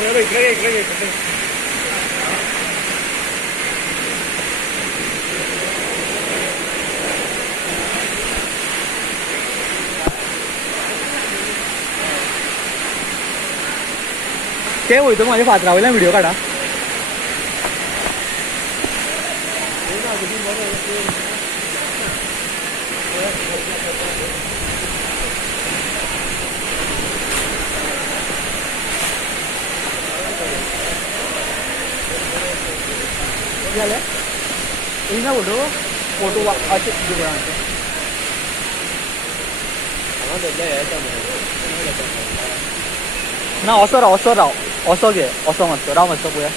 इकडे ते वयतो माझ्या फातरा वयल्यान व्हिडिओ काडा झालं ना फोटो असे ना असो राव असो घे असो मस्त राव मस्त पळया